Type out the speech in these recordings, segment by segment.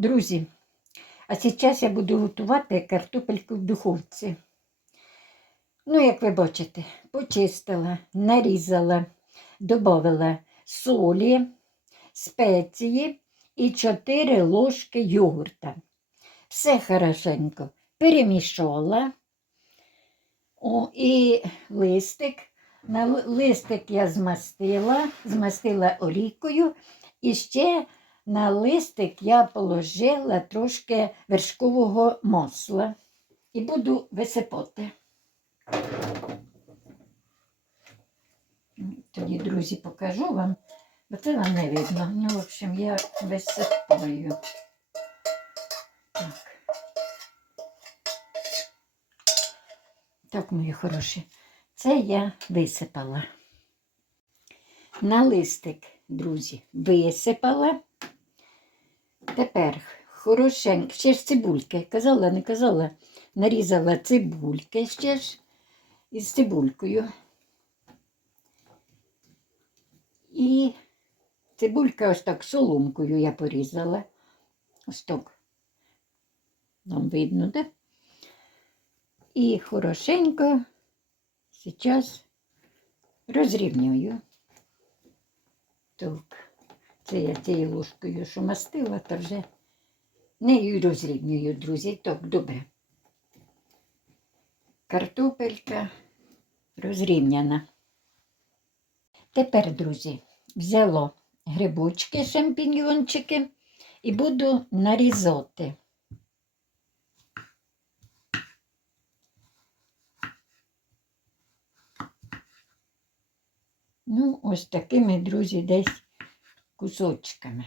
Друзі, а зараз я буду готувати картопельку в духовці. Ну, як ви бачите, почистила, нарізала, додала солі, спеції і 4 ложки йогурта. Все хорошенько перемішала. О, і листик. На листик я змастила, змастила олійкою. І ще на листик я положила трошки вершкового масла і буду висипати. Тоді, друзі, покажу вам, бо це вам не видно. Ну, в общем, я висипаю. Так. Так, мої хороші, це я висипала. На листик, друзі, висипала. Тепер хорошенько, ще ж цибульки. Казала, не казала, нарізала цибульки ще ж із цибулькою. І цибулька ось так соломкою я порізала. Ось так. Вам видно, да? І хорошенько зараз розрівнюю. Так, це я цією ложкою, що мастила, то вже нею розрівнюю, друзі. Так, добре. Картопелька розрівняна. Тепер, друзі, взяло грибочки, шампіньйончики і буду нарізати. Ну, ось такими, друзі, десь кусочками.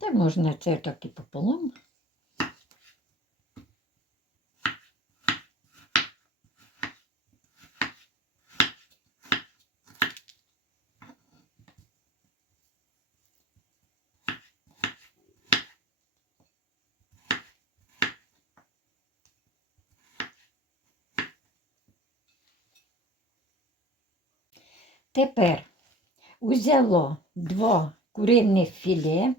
Та можна це так і пополам. Тепер узяло два куриних філе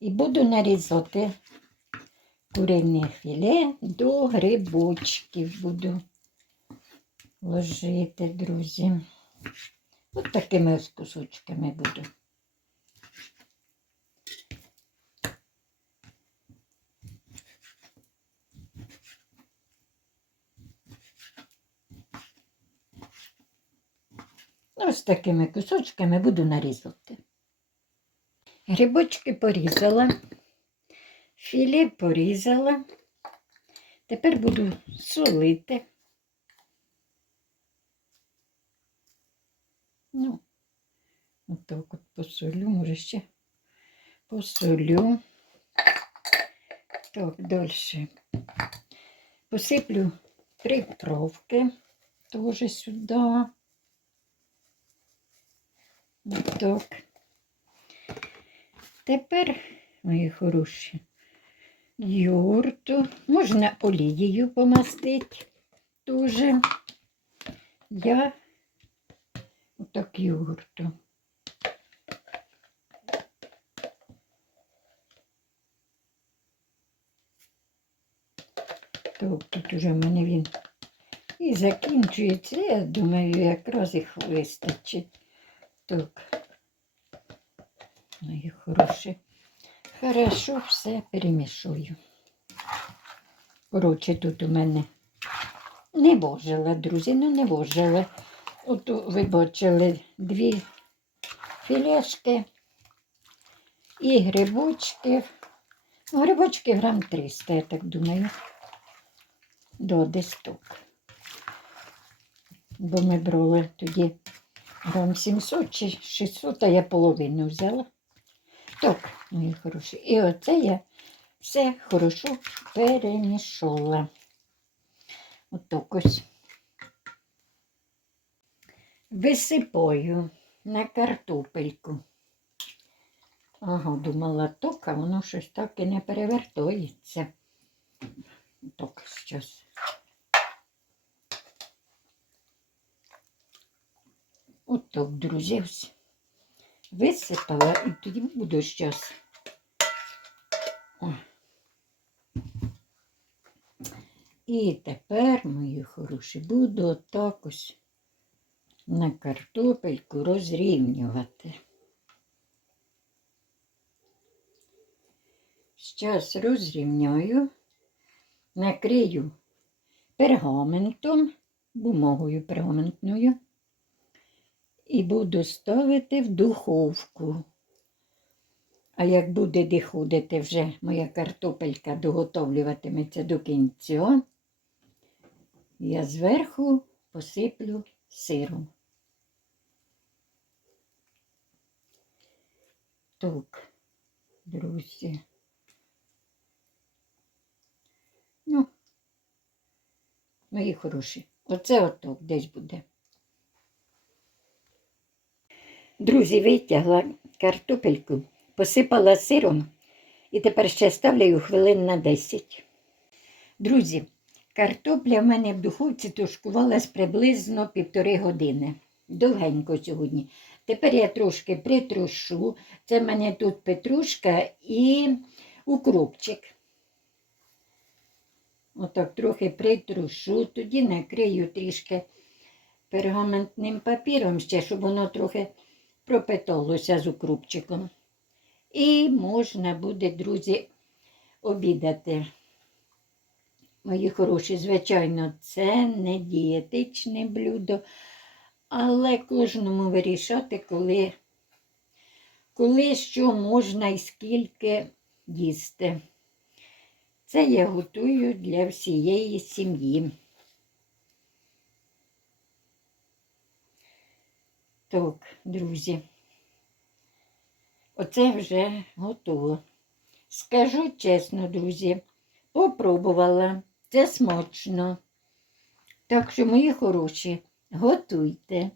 і буду нарізати курине філе до грибочків буду ложити, друзі. От такими ось кусочками буду. Ось такими кусочками буду нарізати. Грибочки порізала, філе порізала. Тепер буду солити. Ну, отак от посолю, може ще посолю. Так, далі. Посиплю приправки теж сюди. Так. Тепер, мої хороші, йогурту. Можна олією помастити дуже. Я отак йогурту. Так, тут уже в мене він і закінчується. Я думаю, якраз їх вистачить. Так. Мої хороші. Хорошо все перемішую. Коротше, тут у мене не вожила, друзі, ну не вожила. От ви бачили дві філешки і грибочки. Ну, грибочки грам 300, я так думаю. До десь. Бо ми брали тоді грам 700 чи 600, а я половину взяла. Так, мої хороші. І оце я все хорошо перемішала. Отак ось. Висипаю на картопельку. Ага, думала так, а воно щось так і не перевертується. Так, зараз. Отак, друзі, ось. Висипала і тоді буду зараз О. І тепер, мої хороші, буду отак ось на картопельку розрівнювати. Зараз розрівняю, накрию пергаментом, бумагою пергаментною і буду ставити в духовку. А як буде доходити вже моя картопелька доготовлюватиметься до кінця, я зверху посиплю сиром. Так, друзі. Ну, мої хороші, оце отак десь буде. Друзі, витягла картопельку, посипала сиром і тепер ще ставлю хвилин на 10. Друзі, картопля в мене в духовці тушкувалась приблизно півтори години. Довгенько сьогодні. Тепер я трошки притрушу. Це в мене тут петрушка і укропчик. Отак трохи притрушу, тоді накрию трішки пергаментним папіром ще, щоб воно трохи пропиталося з укрупчиком. І можна буде, друзі, обідати. Мої хороші, звичайно, це не дієтичне блюдо, але кожному вирішати, коли, коли що можна і скільки їсти. Це я готую для всієї сім'ї. Так, друзі, оце вже готово. Скажу чесно, друзі, попробувала. Це смачно. Так що, мої хороші, готуйте.